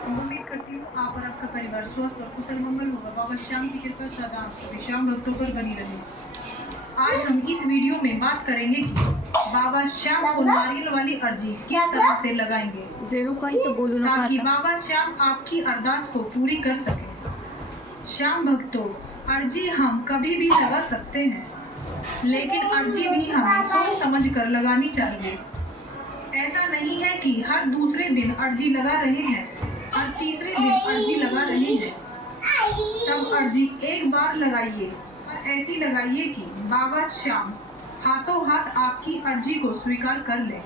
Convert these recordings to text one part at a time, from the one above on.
उम्मीद करती हूँ आप और आपका परिवार स्वस्थ और कुशल मंगल होगा। बाबा श्याम की कृपा सदा आप सभी श्याम भक्तों पर बनी रहे। आज हम इस वीडियो में बात करेंगे कि बाबा श्याम को नारियल वाली अर्जी किस तरह से लगाएंगे ताकि बाबा श्याम आपकी अरदास को पूरी कर सके। श्याम भक्तों, अर्जी हम कभी भी लगा सकते हैं, लेकिन अर्जी भी हमें सोच समझ कर लगानी चाहिए। ऐसा नहीं है कि हर दूसरे दिन अर्जी लगा रहे हैं, हर तीसरे दिन अर्जी लगा रहे हैं। तब अर्जी एक बार लगाइए और ऐसी लगाइए कि बाबा श्याम हाथों हाथ आपकी अर्जी को स्वीकार कर ले।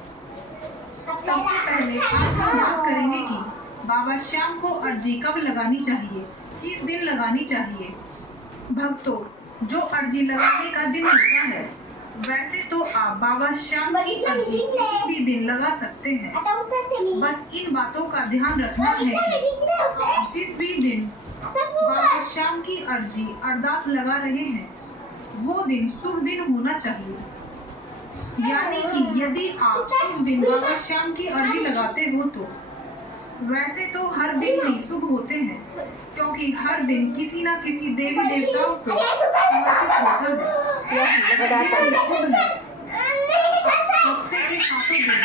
सबसे पहले आज हम बात करेंगे कि बाबा श्याम को अर्जी कब लगानी चाहिए, किस दिन लगानी चाहिए। भक्तों, जो अर्जी लगाने का दिन होता है, वैसे तो आप बाबा श्याम की अर्जी किसी भी दिन लगा सकते हैं। बस इन बातों का ध्यान रखना है कि जिस भी दिन बाबा श्याम की अर्जी अरदास लगा रहे हैं, वो दिन शुभ दिन होना चाहिए। यानी कि यदि आप शुभ दिन बाबा श्याम की अर्जी लगाते हो तो वैसे तो हर दिन ही शुभ होते हैं, क्योंकि हर दिन किसी न किसी देवी देवताओं को समर्पित होता है। हफ्ते के सातों दिन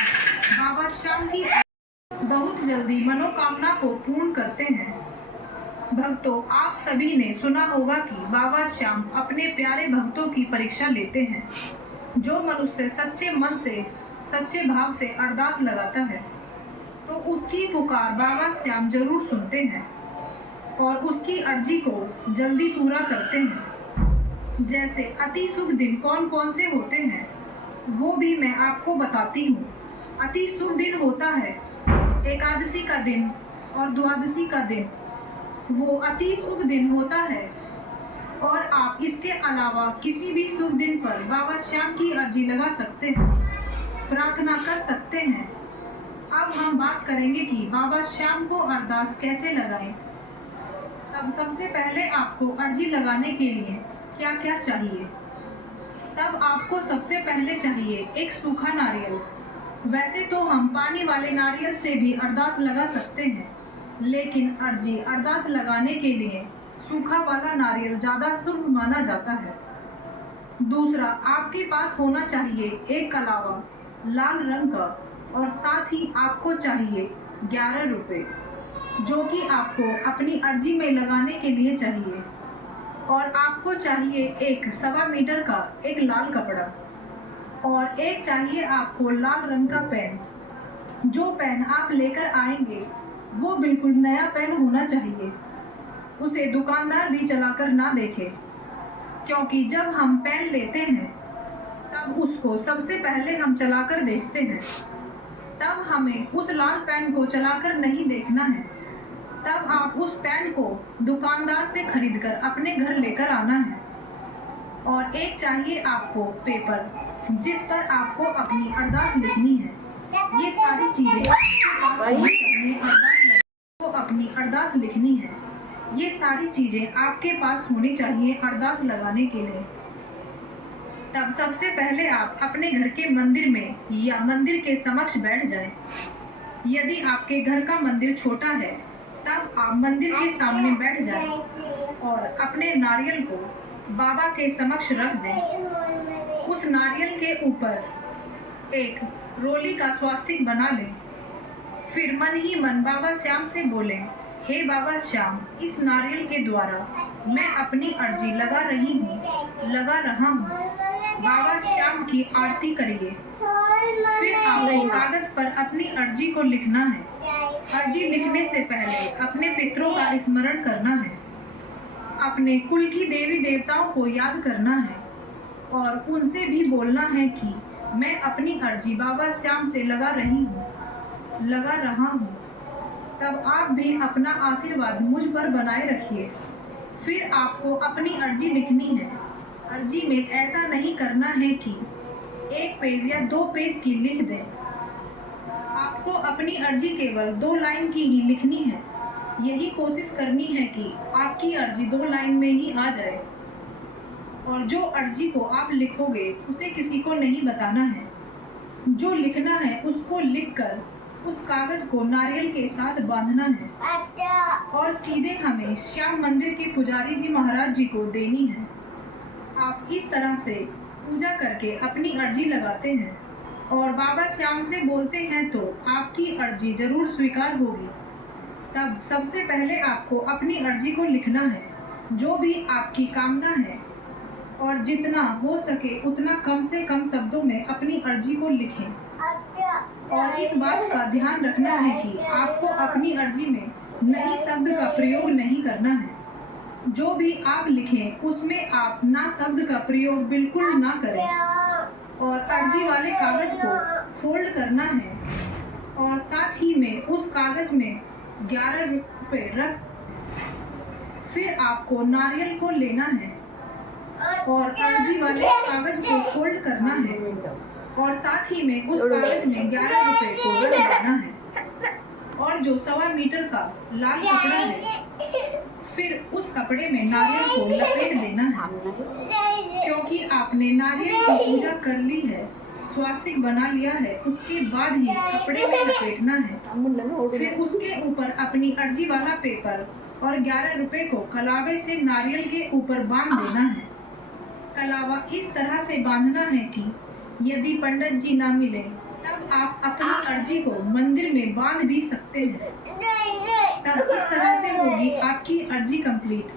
बाबा श्याम की बहुत जल्दी मनोकामना को पूर्ण करते हैं। भक्तों, आप सभी ने सुना होगा कि बाबा श्याम अपने प्यारे भक्तों की परीक्षा लेते हैं। जो मनुष्य सच्चे मन से, सच्चे भाव से अरदास लगाता है तो उसकी पुकार बाबा श्याम जरूर सुनते हैं और उसकी अर्जी को जल्दी पूरा करते हैं। जैसे अति शुभ दिन कौन कौन से होते हैं, वो भी मैं आपको बताती हूँ। अति शुभ दिन होता है एकादशी का दिन और द्वादशी का दिन, वो अति शुभ दिन होता है। और आप इसके अलावा किसी भी शुभ दिन पर बाबा श्याम की अर्जी लगा सकते हैं, प्रार्थना कर सकते हैं। अब हम बात करेंगे कि बाबा श्याम को अरदास कैसे लगाएं। तब सबसे पहले आपको अर्जी लगाने के लिए क्या क्या चाहिए। तब आपको सबसे पहले चाहिए एक सूखा नारियल। वैसे तो हम पानी वाले नारियल से भी अरदास लगा सकते हैं, लेकिन अर्जी अरदास लगाने के लिए सूखा वाला नारियल ज़्यादा शुभ माना जाता है। दूसरा, आपके पास होना चाहिए एक कलावा लाल रंग का, और साथ ही आपको चाहिए 11 रुपये, जो कि आपको अपनी अर्जी में लगाने के लिए चाहिए। और आपको चाहिए एक 1.25 मीटर का एक लाल कपड़ा, और एक चाहिए आपको लाल रंग का पेन। जो पेन आप लेकर आएंगे वो बिल्कुल नया पेन होना चाहिए। उसे दुकानदार भी चलाकर ना देखे, क्योंकि जब हम पेन लेते हैं तब उसको सबसे पहले हम चलाकर देखते हैं। तब हमें उस लाल पेन को चलाकर नहीं देखना है। तब आप उस पेन को दुकानदार से खरीदकर अपने घर लेकर आना है। और एक चाहिए आपको पेपर, जिस पर आपको अपनी अरदास लिखनी है। ये सारी चीजें आपको अपनी अरदास लिखनी है। ये सारी चीजें आपके पास होनी चाहिए अरदास लगाने के लिए। तब सबसे पहले आप अपने घर के मंदिर में या मंदिर के समक्ष बैठ जाएं। यदि आपके घर का मंदिर छोटा है तब आप मंदिर के सामने बैठ जाएं और अपने नारियल को बाबा के समक्ष रख दें। उस नारियल के ऊपर एक रोली का स्वास्तिक बना लें। फिर मन ही मन बाबा श्याम से बोलें, हे बाबा श्याम, इस नारियल के द्वारा मैं अपनी अर्जी लगा रहा हूँ। बाबा श्याम की आरती करिए। फिर आपको कागज पर अपनी अर्जी को लिखना है। अर्जी लिखने से पहले अपने पितरों का स्मरण करना है, अपने कुल की देवी देवताओं को याद करना है और उनसे भी बोलना है कि मैं अपनी अर्जी बाबा श्याम से लगा रहा हूँ। तब आप भी अपना आशीर्वाद मुझ पर बनाए रखिए। फिर आपको अपनी अर्जी लिखनी है। अर्जी में ऐसा नहीं करना है कि 1 पेज या 2 पेज की लिख दें। आपको अपनी अर्जी केवल 2 लाइन की ही लिखनी है। यही कोशिश करनी है कि आपकी अर्जी 2 लाइन में ही आ जाए। और जो अर्जी को आप लिखोगे उसे किसी को नहीं बताना है। जो लिखना है उसको लिखकर उस कागज को नारियल के साथ बांधना है और सीधे हमें श्याम मंदिर के पुजारी जी महाराज जी को देनी है। आप इस तरह से पूजा करके अपनी अर्जी लगाते हैं और बाबा श्याम से बोलते हैं तो आपकी अर्जी जरूर स्वीकार होगी। तब सबसे पहले आपको अपनी अर्जी को लिखना है, जो भी आपकी कामना है, और जितना हो सके उतना कम से कम शब्दों में अपनी अर्जी को लिखें। और इस बात का ध्यान रखना है कि आपको अपनी अर्जी में नई शब्द का प्रयोग नहीं करना है। जो भी आप लिखें उसमें आप ना शब्द का प्रयोग बिल्कुल ना करें। और अर्जी वाले कागज को फोल्ड करना है और साथ ही में उस कागज में 11 रुपए रख, फिर आपको नारियल को लेना है और अर्जी वाले कागज को फोल्ड करना है और साथ ही में उस कागज में 11 रुपए को रख देना है और जो 1.25 मीटर का लाल कपड़ा है, फिर उस कपड़े में नारियल को लपेट देना है। क्योंकि आपने नारियल की पूजा कर ली है, स्वास्तिक बना लिया है, उसके बाद ही कपड़े में लपेटना है। फिर उसके ऊपर अपनी अर्जी वाला पेपर और 11 रुपए को कलावे से नारियल के ऊपर बांध देना है। कलावा इस तरह से बांधना है कि यदि पंडित जी ना मिले तब आप अपनी अर्जी को मंदिर में बांध भी सकते हैं। तब इस तरह से होगी आपकी अर्जी कंप्लीट।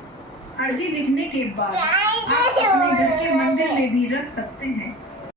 अर्जी लिखने के बाद आप अपने घर के मंदिर में भी रख सकते हैं